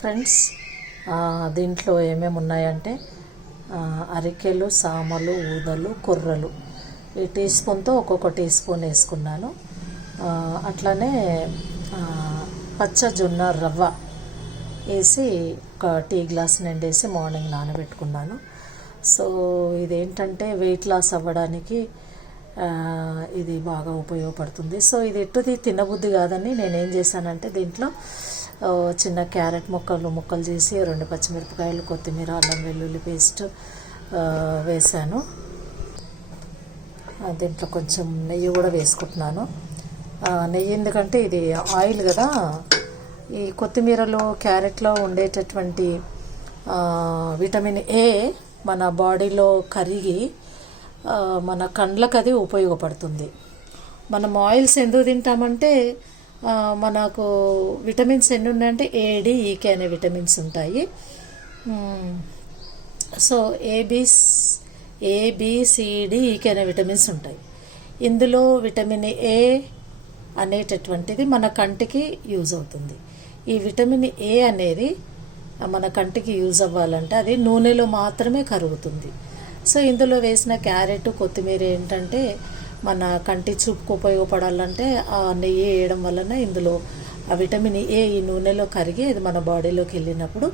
Friends, దీంట్లో ఏమేమి ఉన్నాయంటే అరికెలు, సామలు, ఊదలు, కొర్రలు ఈ టీ స్పూన్తో ఒక్కొక్క టీ స్పూన్ వేసుకున్నాను. అట్లానే పచ్చ జొన్న రవ్వ వేసి ఒక టీ గ్లాస్ నిండేసి మార్నింగ్ నానబెట్టుకున్నాను. సో ఇదేంటంటే వెయిట్ లాస్ అవ్వడానికి ఇది బాగా ఉపయోగపడుతుంది. సో ఇది ఎట్టుది తినబుద్ధి కాదని నేనేం చేశానంటే దీంట్లో చిన్న క్యారెట్ ముక్కలు చేసి 2 పచ్చిమిరపకాయలు, కొత్తిమీర, అల్లం వెల్లుల్లి పేస్ట్ వేసాను. దీంట్లో కొంచెం నెయ్యి కూడా వేసుకుంటున్నాను. నెయ్యి ఎందుకంటే ఇది ఆయిల్ కదా, ఈ కొత్తిమీరలో క్యారెట్లో ఉండేటటువంటి విటమిన్ ఏ మన బాడీలో కరిగి మన కండ్లకు అది ఉపయోగపడుతుంది. మనం ఆయిల్స్ ఎందుకు తింటామంటే మనకు విటమిన్స్ ఎన్ని ఉన్నాయంటే ఏడి, ఈకే అనే విటమిన్స్ ఉంటాయి. సో ఏబిసిడి, ఈకే అనే విటమిన్స్ ఉంటాయి. ఇందులో విటమిన్ ఏ అనేటటువంటిది మన కంటికి యూజ్ అవుతుంది. ఈ విటమిన్ ఏ అనేది మన కంటికి యూజ్ అవ్వాలంటే అది నూనెలో మాత్రమే కరుగుతుంది. సో ఇందులో వేసిన క్యారెట్, కొత్తిమీర ఏంటంటే మన కంటి చూపుకు ఉపయోగపడాలంటే ఆ నెయ్యి వేయడం వలన ఇందులో ఆ విటమిన్ ఏ ఈ నూనెలో కరిగి అది మన బాడీలోకి వెళ్ళినప్పుడు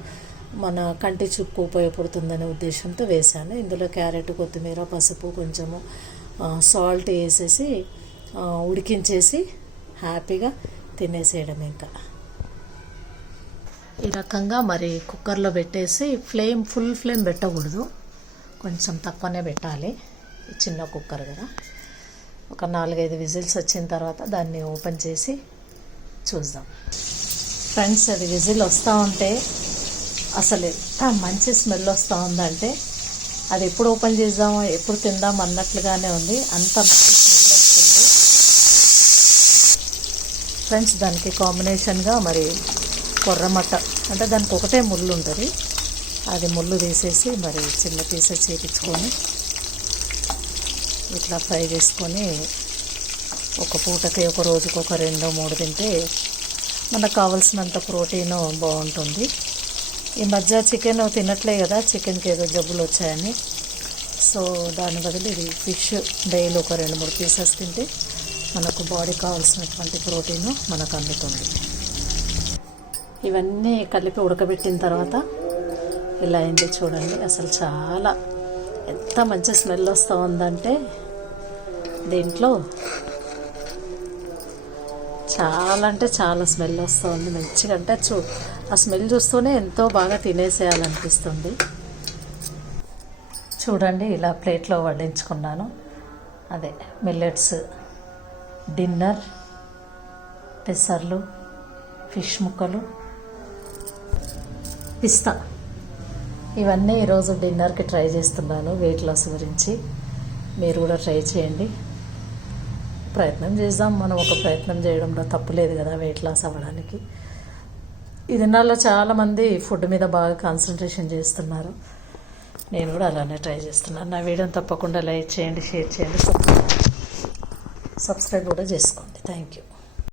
మన కంటి చూపుకు ఉపయోగపడుతుందనే ఉద్దేశంతో వేసాను. ఇందులో క్యారెట్, కొత్తిమీర, పసుపు, కొంచెము సాల్ట్ వేసేసి ఉడికించేసి హ్యాపీగా తినేసేయడం. ఇంకా ఈ రకంగా మరి కుక్కర్లో పెట్టేసి ఫుల్ ఫ్లేమ్ పెట్టకూడదు, కొంచెం తక్కువనే పెట్టాలి. చిన్న కుక్కర్ కదా. ఒక 4-5 విజిల్స్ వచ్చిన తర్వాత దాన్ని ఓపెన్ చేసి చూద్దాం. ఫ్రెండ్స్, అది విజిల్ వస్తూ ఉంటే అసలు ఎంత మంచి స్మెల్ వస్తూ ఉందంటే అది ఎప్పుడు ఓపెన్ చేద్దామో ఎప్పుడు తిందాం అన్నట్లుగానే ఉంది. అంత మంచి స్మెల్ వస్తుంది. ఫ్రెండ్స్, దానికి కాంబినేషన్గా మరి కొర్రమట్ట అంటే దానికి ఒకటే ముళ్ళు ఉంటుంది. అది ముళ్ళు తీసేసి మరి చిన్న పీసెస్ చేయించుకొని ఇట్లా ఫ్రై చేసుకొని ఒక పూటకి ఒక రోజుకి ఒక 2-3 తింటే మనకు కావాల్సినంత ప్రోటీన్ బాగుంటుంది. ఈ మధ్య చికెన్ తినట్లే కదా, చికెన్కి ఏదో జబ్బులు వచ్చాయని. సో దాని బదులు ఇది ఫిష్ డైలీ ఒక 2-3 పీసెస్ తింటే మనకు బాడీకి కావాల్సినటువంటి ప్రోటీన్ మనకు అందుతుంది. ఇవన్నీ కలిపి ఉడకబెట్టిన తర్వాత ఇలా అయింది చూడండి. అసలు చాలా ఎంత మంచి స్మెల్ వస్తూ ఉందంటే దీంట్లో చాలా అంటే చాలా స్మెల్ వస్తూ ఉంది మంచిగా. అంటే ఆ స్మెల్ చూస్తూనే ఎంతో బాగా తినేసేయాలనిపిస్తుంది. చూడండి, ఇలా ప్లేట్లో వడ్డించుకున్నాను. అదే మిల్లెట్స్ డిన్నర్, పెసర్లు, ఫిష్ ముక్కలు, పిస్తా ఇవన్నీ ఈరోజు డిన్నర్కి ట్రై చేస్తున్నాను. వెయిట్ లాస్ గురించి మీరు కూడా ట్రై చేయండి. ప్రయత్నం చేద్దాం. మనం ఒక ప్రయత్నం చేయడంలో తప్పులేదు కదా వెయిట్ లాస్ అవ్వడానికి. ఈ దినాల్లో చాలామంది ఫుడ్ మీద బాగా కాన్సన్ట్రేషన్ చేస్తున్నారు. నేను కూడా అలానే ట్రై చేస్తున్నాను. నా వీడియోని తప్పకుండా లైక్ చేయండి, షేర్ చేయండి, సబ్స్క్రైబ్ కూడా చేసుకోండి. Thank you.